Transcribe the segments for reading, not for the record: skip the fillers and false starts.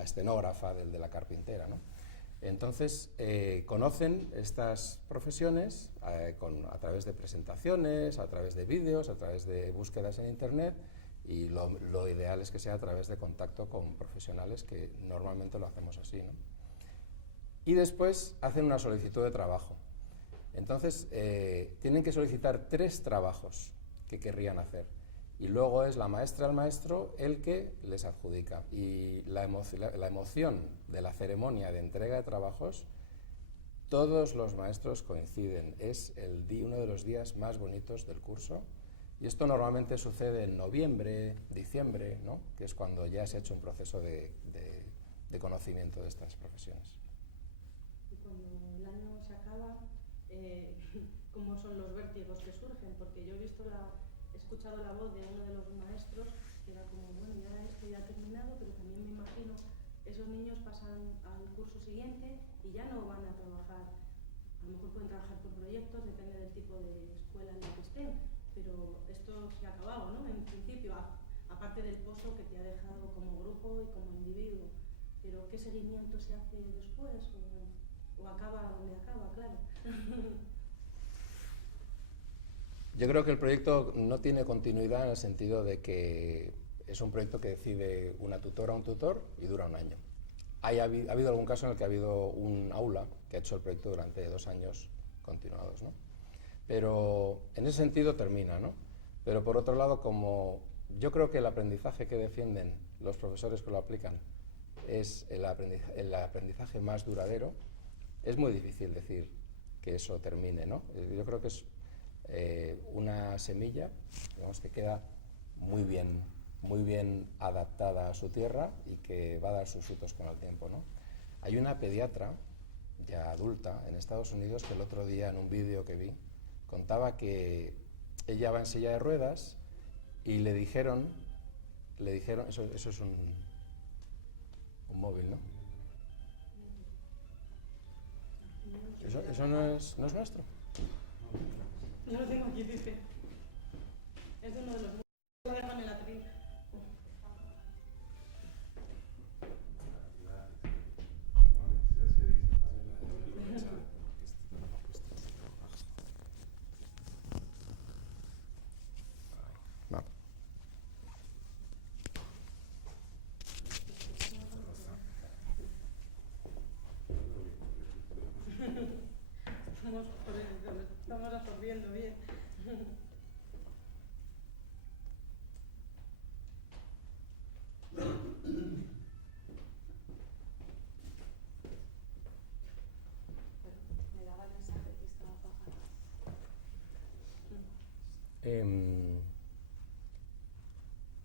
la estenógrafa, del de la carpintera, ¿no? Entonces, conocen estas profesiones a través de presentaciones, a través de vídeos, a través de búsquedas en Internet, y lo ideal es que sea a través de contacto con profesionales, que normalmente lo hacemos así, ¿no? Y después hacen una solicitud de trabajo. Entonces, tienen que solicitar 3 trabajos que querrían hacer. Y luego es la maestra o el maestro el que les adjudica. Y la emoción de la ceremonia de entrega de trabajos, todos los maestros coinciden. Es uno de los días más bonitos del curso. Y esto normalmente sucede en noviembre, diciembre, ¿no? Que es cuando ya se ha hecho un proceso de conocimiento de estas profesiones. Y cuando el año se acaba, ¿cómo son los vértigos que surgen? Porque yo he escuchado la voz de uno de los maestros que era como, bueno, ya esto ya ha terminado, pero también me imagino esos niños pasan al curso siguiente y ya no van a trabajar. A lo mejor pueden trabajar por proyectos, depende del tipo de escuela en la que estén, pero esto se ha acabado, ¿no? En principio, aparte del pozo que te ha dejado como grupo y como individuo. Pero ¿qué seguimiento se hace después? ¿O acaba donde acaba, claro? Yo creo que el proyecto no tiene continuidad en el sentido de que es un proyecto que decide una tutora o un tutor y dura un año. Ha habido algún caso en el que ha habido un aula que ha hecho el proyecto durante 2 años continuados, ¿no? Pero en ese sentido termina, ¿no? Pero por otro lado, como yo creo que el aprendizaje que defienden los profesores que lo aplican es el aprendizaje más duradero, es muy difícil decir que eso termine, ¿no? Yo creo que es una semilla, digamos, que queda muy bien adaptada a su tierra y que va a dar sus frutos con el tiempo, ¿no? Hay una pediatra ya adulta en Estados Unidos que el otro día en un vídeo que vi contaba que ella va en silla de ruedas y le dijeron eso es un móvil, ¿no? Eso no es nuestro. No lo tengo aquí, dice. Es de uno de los muchos que lo dejan en la trina. No. Estamos absorbiendo bien. Me daba el mensaje que estaba apagado.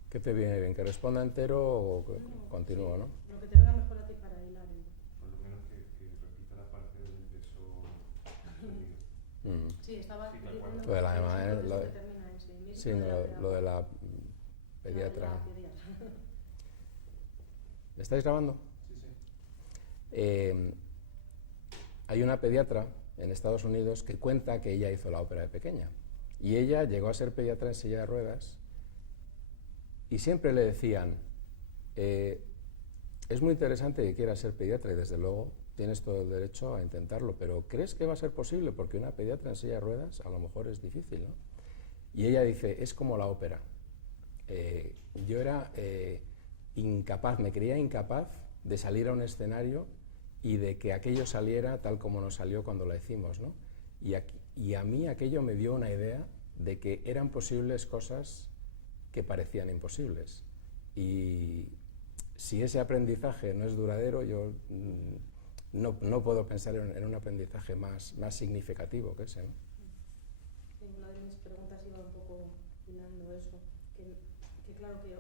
¿Qué te viene bien? ¿Que responda entero o que continúo, no? Lo que te venga mejor a ti para hilar. Por lo menos que repita la parte del peso sonido. Sí, estaba diciendo Lo de la lo de la pediatra. ¿Le estáis grabando? Sí, sí. Hay una pediatra en Estados Unidos que cuenta que ella hizo la ópera de pequeña. Y ella llegó a ser pediatra en silla de ruedas y siempre le decían, es muy interesante que quieras ser pediatra y desde luego tienes todo el derecho a intentarlo, pero ¿crees que va a ser posible? Porque una pediatra en silla de ruedas a lo mejor es difícil, ¿no? Y ella dice, es como la ópera. Yo era incapaz, me creía incapaz de salir a un escenario y de que aquello saliera tal como nos salió cuando la hicimos, ¿no? Y a mí aquello me dio una idea de que eran posibles cosas que parecían imposibles. Y si ese aprendizaje no es duradero, yo no puedo pensar en un aprendizaje más significativo que ese, ¿no? Una de mis preguntas iba un poco hilando eso, que claro que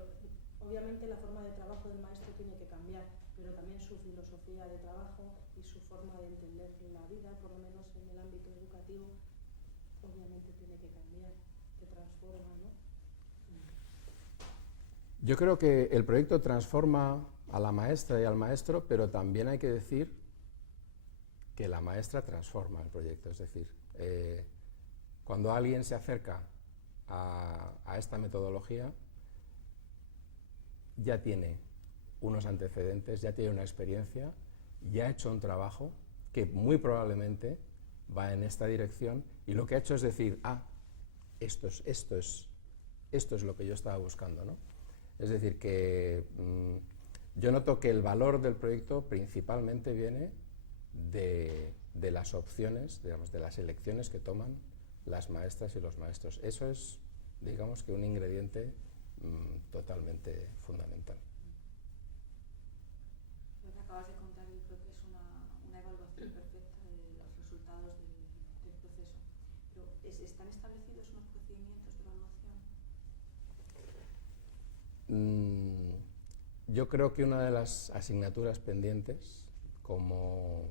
obviamente la forma de trabajo del maestro tiene que cambiar, pero también su filosofía de trabajo y su forma de entender la vida, por lo menos en el ámbito educativo, obviamente tiene que cambiar, se transforma, ¿no? Yo creo que el proyecto transforma a la maestra y al maestro, pero también hay que decir que la maestra transforma el proyecto. Es decir, cuando alguien se acerca a esta metodología, ya tiene unos antecedentes, ya tiene una experiencia, ya ha hecho un trabajo que muy probablemente va en esta dirección, y lo que ha hecho es decir, esto es lo que yo estaba buscando, ¿no? Es decir, que yo noto que el valor del proyecto principalmente viene de las opciones, digamos, de las elecciones que toman las maestras y los maestros. Eso es, digamos, que un ingrediente totalmente fundamental. Pues acabas de contar, yo creo que es una evaluación perfecta de los resultados del proceso. Pero ¿están establecidos unos procedimientos de evaluación? Yo creo que una de las asignaturas pendientes,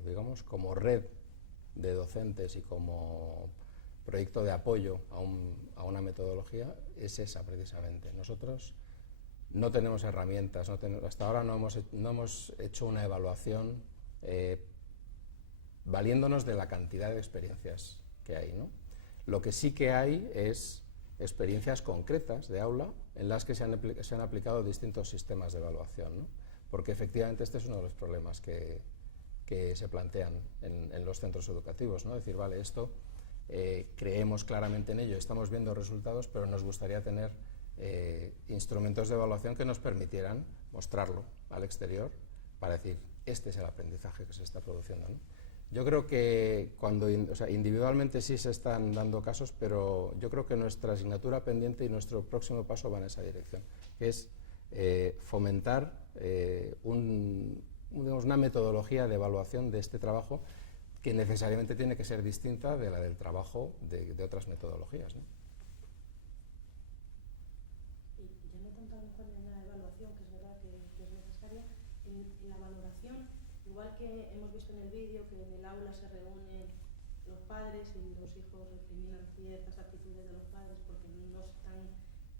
digamos, como red de docentes y como proyecto de apoyo a una metodología, es esa precisamente. Nosotros no tenemos herramientas, hasta ahora no hemos hecho una evaluación valiéndonos de la cantidad de experiencias que hay, ¿no? Lo que sí que hay es experiencias concretas de aula en las que se han aplicado distintos sistemas de evaluación, ¿no? Porque efectivamente este es uno de los problemas que se plantean en los centros educativos, ¿no? Decir, vale, esto creemos claramente en ello, estamos viendo resultados, pero nos gustaría tener instrumentos de evaluación que nos permitieran mostrarlo al exterior para decir, este es el aprendizaje que se está produciendo, ¿no? Yo creo que individualmente sí se están dando casos, pero yo creo que nuestra asignatura pendiente y nuestro próximo paso va en esa dirección, que es fomentar una metodología de evaluación de este trabajo que necesariamente tiene que ser distinta de la del trabajo de otras metodologías, ¿no? Y ya no tanto a lo mejor en la evaluación, que es verdad que es necesaria, en la valoración, igual que hemos visto en el vídeo que en el aula se reúnen los padres y los hijos recriminan ciertas actitudes de los padres porque no están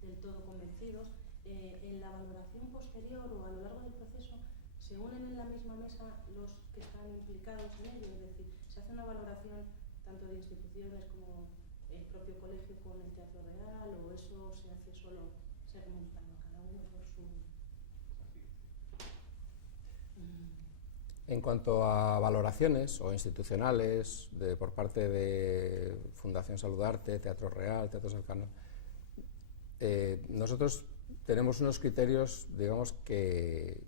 del todo convencidos, en la valoración posterior o a lo largo del proceso se unen en la misma mesa los que están implicados en ello, es decir, se hace una valoración tanto de instituciones como el propio colegio con el Teatro Real, o eso se hace solo segmentando cada uno por su... En cuanto a valoraciones o institucionales por parte de Fundación Saludarte, Teatro Real, Teatro Cercano, nosotros tenemos unos criterios, digamos, que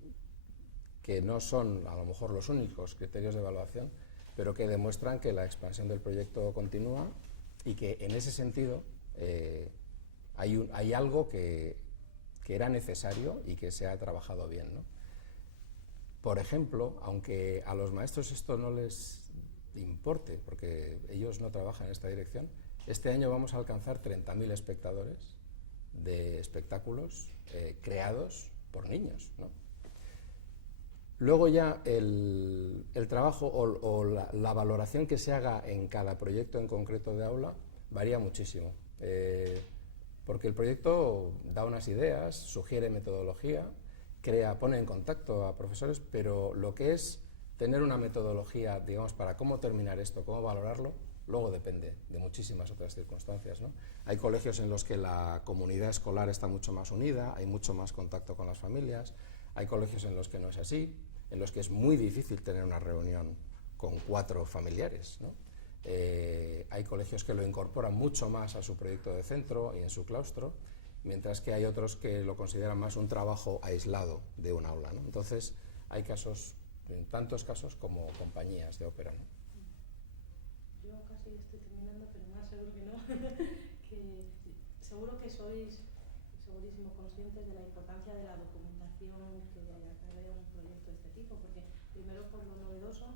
no son a lo mejor los únicos criterios de evaluación, pero que demuestran que la expansión del proyecto continúa y que en ese sentido hay algo que era necesario y que se ha trabajado bien, ¿no? Por ejemplo, aunque a los maestros esto no les importe, porque ellos no trabajan en esta dirección, este año vamos a alcanzar 30.000 espectadores de espectáculos creados por niños, ¿no? Luego ya el trabajo o la valoración que se haga en cada proyecto en concreto de aula varía muchísimo, porque el proyecto da unas ideas, sugiere metodología, pone en contacto a profesores, pero lo que es tener una metodología, digamos, para cómo terminar esto, cómo valorarlo, luego depende de muchísimas otras circunstancias, ¿no? Hay colegios en los que la comunidad escolar está mucho más unida, hay mucho más contacto con las familias, hay colegios en los que no es así, en los que es muy difícil tener una reunión con 4 familiares, ¿no? Hay colegios que lo incorporan mucho más a su proyecto de centro y en su claustro, mientras que hay otros que lo consideran más un trabajo aislado de un aula, ¿no? Entonces, hay casos, tantos casos como compañías de ópera, ¿no? Yo casi estoy terminando, pero más seguro que no. Que seguro que sois segurísimo conscientes de la importancia de la documentación que acarrea un proyecto de este tipo, porque primero por lo novedoso,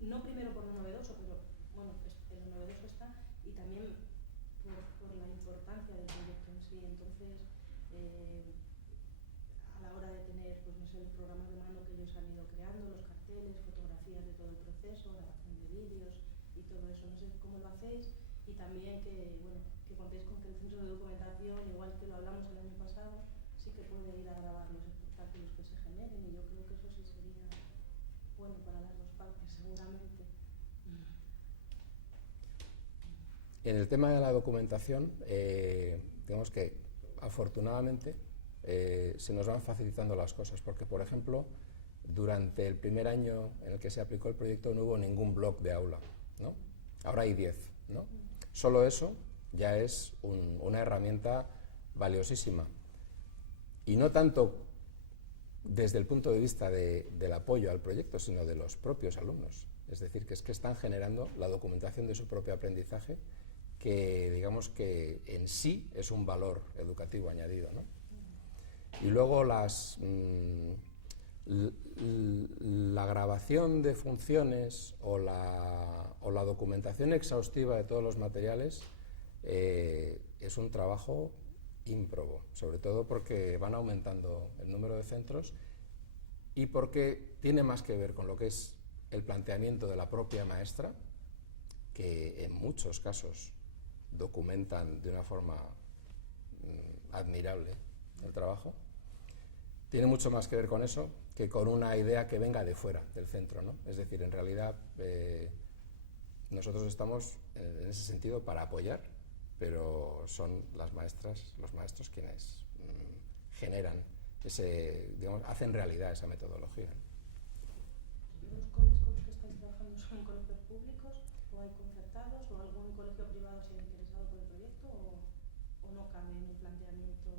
no primero por lo novedoso, pero bueno, lo novedoso está, y también por la importancia del proyecto en sí. Entonces, a la hora de tener, pues no sé, los programas de mano que ellos han ido creando, los carteles, fotografías de todo el proceso, grabación de vídeos y todo eso, no sé cómo lo hacéis, y también que, bueno, que contéis con que el centro de documentación, igual que lo hablamos el año pasado, sí que puede ir a grabar los espectáculos que se generen, y yo creo que eso sí sería bueno para las dos partes, seguramente. En el tema de la documentación, digamos que afortunadamente se nos van facilitando las cosas, porque, por ejemplo, durante el primer año en el que se aplicó el proyecto no hubo ningún bloc de aula, ¿no? Ahora hay 10, ¿no? Solo eso ya es una herramienta valiosísima. Y no tanto desde el punto de vista del apoyo al proyecto, sino de los propios alumnos. Es decir, que están generando la documentación de su propio aprendizaje, que digamos que en sí es un valor educativo añadido, ¿no? Y luego la grabación de funciones o la documentación exhaustiva de todos los materiales es un trabajo ímprobo, sobre todo porque van aumentando el número de centros y porque tiene más que ver con lo que es el planteamiento de la propia maestra, que en muchos casos documentan de una forma admirable el trabajo. Tiene mucho más que ver con eso que con una idea que venga de fuera del centro, ¿no? Es decir, en realidad nosotros estamos en ese sentido para apoyar, pero son las maestras, los maestros quienes generan digamos, hacen realidad esa metodología. ¿Los colegios con los que estáis trabajando son colegios públicos o hay concertados o algún colegio privado se ha interesado por el proyecto o no cabe en el planteamiento?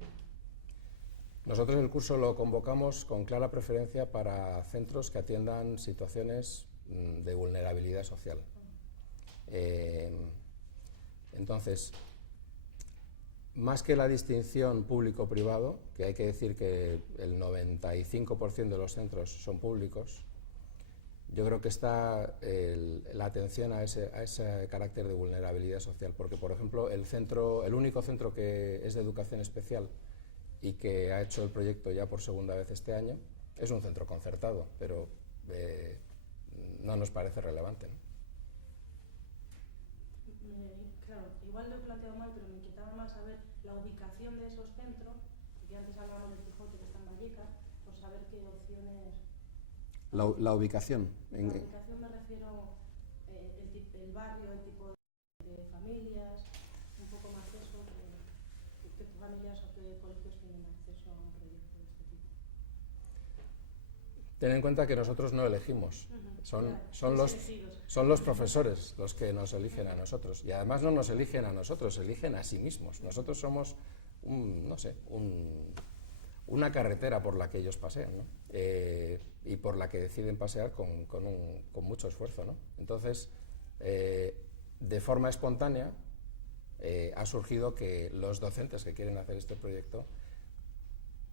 Nosotros el curso lo convocamos con clara preferencia para centros que atiendan situaciones de vulnerabilidad social. Entonces, más que la distinción público-privado, que hay que decir que el 95% de los centros son públicos, yo creo que está la atención a ese carácter de vulnerabilidad social, porque, por ejemplo, el único centro que es de educación especial y que ha hecho el proyecto ya por segunda vez este año, es un centro concertado, pero no nos parece relevante, ¿no? Claro, igual lo he planteado mal, pero me inquietaba más saber la ubicación de esos centros, porque antes hablábamos del Quijote que está en Vallecas, por saber qué opciones... La ubicación. La ubicación me refiero el barrio, el tipo de familias, un poco más eso, qué familias o qué colegios tienen acceso a un proyecto de este tipo. Ten en cuenta que nosotros no elegimos, son los profesores los que nos eligen a nosotros, y además no nos eligen a nosotros, eligen a sí mismos. Nosotros somos una carretera por la que ellos pasean, ¿no? Y por la que deciden pasear con mucho esfuerzo, ¿no? Entonces, de forma espontánea, ha surgido que los docentes que quieren hacer este proyecto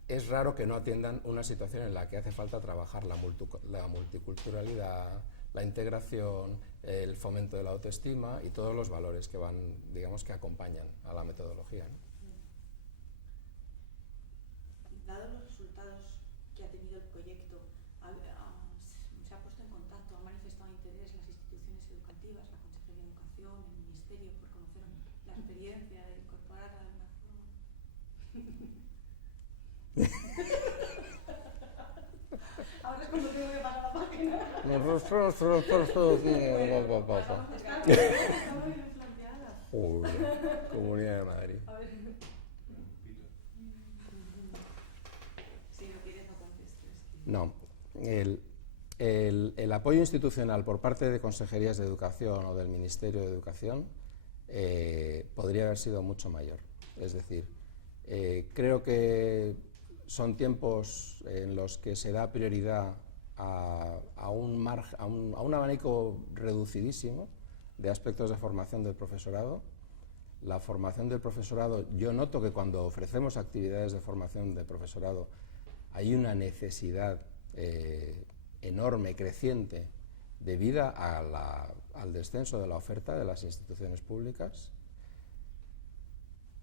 es raro que no atiendan una situación en la que hace falta trabajar la multiculturalidad, la integración, el fomento de la autoestima y todos los valores que van, digamos, que acompañan a la metodología, ¿no? Dados los resultados que ha tenido el proyecto, se ha puesto en contacto, han manifestado interés las instituciones educativas, la Consejería de Educación, el Ministerio, por conocer la experiencia de incorporar a una forma. Ahora es cuando tengo que pasar la página. Está muy bien planteada. Joder, Comunidad de Madrid. A ver. Si no quieres, no contestes. No, el apoyo institucional por parte de consejerías de educación o del Ministerio de Educación podría haber sido mucho mayor. Es decir, creo que son tiempos en los que se da prioridad a un abanico reducidísimo de aspectos de formación del profesorado. La formación del profesorado, yo noto que cuando ofrecemos actividades de formación del profesorado hay una necesidad enorme, creciente, debida al descenso de la oferta de las instituciones públicas,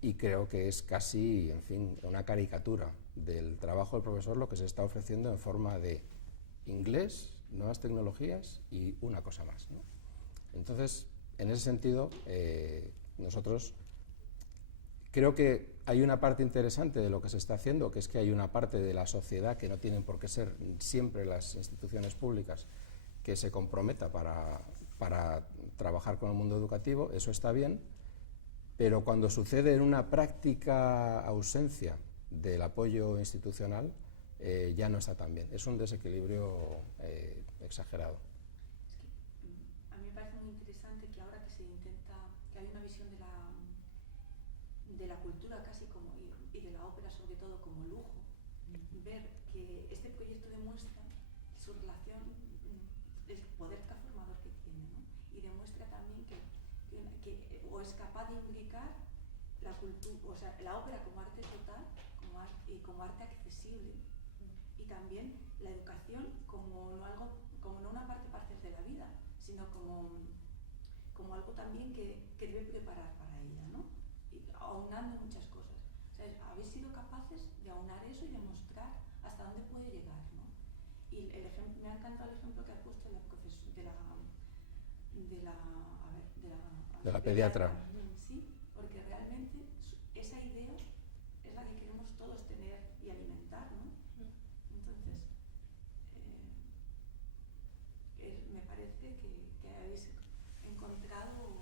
y creo que es casi, en fin, una caricatura del trabajo del profesor lo que se está ofreciendo en forma de inglés, nuevas tecnologías y una cosa más, ¿no? Entonces, en ese sentido, nosotros creo que hay una parte interesante de lo que se está haciendo, que es que hay una parte de la sociedad, que no tienen por qué ser siempre las instituciones públicas, que se comprometa para trabajar con el mundo educativo. Eso está bien, pero cuando sucede en una práctica ausencia del apoyo institucional ya no está tan bien. Es un desequilibrio exagerado. Es que a mí me parece muy interesante que ahora que se intenta, que hay una visión de la cultura casi como, y de la ópera sobre todo como lujo, ver que este proyecto demuestra su relación, el poder transformador que tiene, ¿no? Y demuestra también que o es capaz de imbricar la cultura, o sea, la ópera como arte total y como arte accesible, y también la educación como no una parte parcial de la vida, sino como algo también que debe preparar para ella, ¿no? Y aunando muchas cosas. O sea, habéis sido capaces de aunar eso y demostrar hasta dónde puede llegar, ¿no? Y me ha encantado el ejemplo que has puesto de la pediatra. Sí, porque realmente esa idea es la que queremos todos tener y alimentar, ¿no? Entonces, me parece que habéis encontrado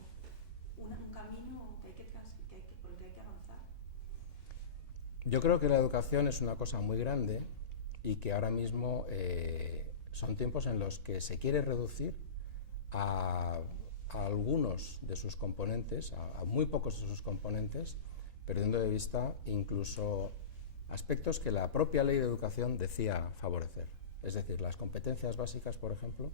un camino por el que hay que avanzar. Yo creo que la educación es una cosa muy grande y que ahora mismo son tiempos en los que se quiere reducir a algunos de sus componentes, a muy pocos de sus componentes, perdiendo de vista incluso aspectos que la propia ley de educación decía favorecer. Es decir, las competencias básicas, por ejemplo,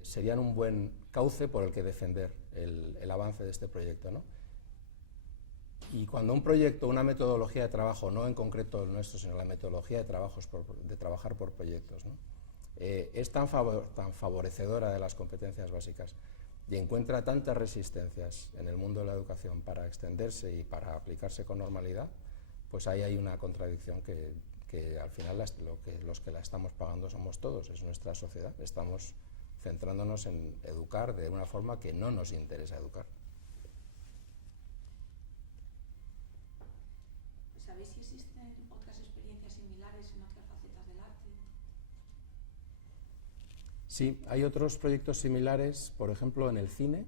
serían un buen cauce por el que defender el avance de este proyecto, ¿no? Y cuando un proyecto, una metodología de trabajo, no en concreto el nuestro, sino la metodología de trabajar por proyectos, ¿no? Es tan favorecedora de las competencias básicas y encuentra tantas resistencias en el mundo de la educación para extenderse y para aplicarse con normalidad, pues ahí hay una contradicción que al final los que la estamos pagando somos todos, es nuestra sociedad. Estamos centrándonos en educar de una forma que no nos interesa educar. ¿Sabéis si existen otras experiencias similares en otras facetas del arte? Sí, hay otros proyectos similares, por ejemplo, en el cine.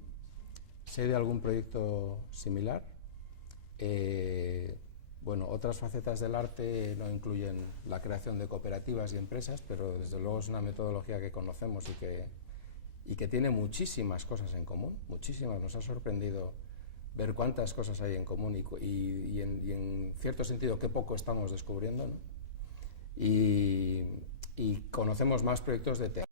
Sé de algún proyecto similar. Bueno, otras facetas del arte no incluyen la creación de cooperativas y empresas, pero desde luego es una metodología que conocemos y que tiene muchísimas cosas en común, muchísimas. Nos ha sorprendido ver cuántas cosas hay en común y en cierto sentido qué poco estamos descubriendo, ¿no? Y conocemos más proyectos de teatro.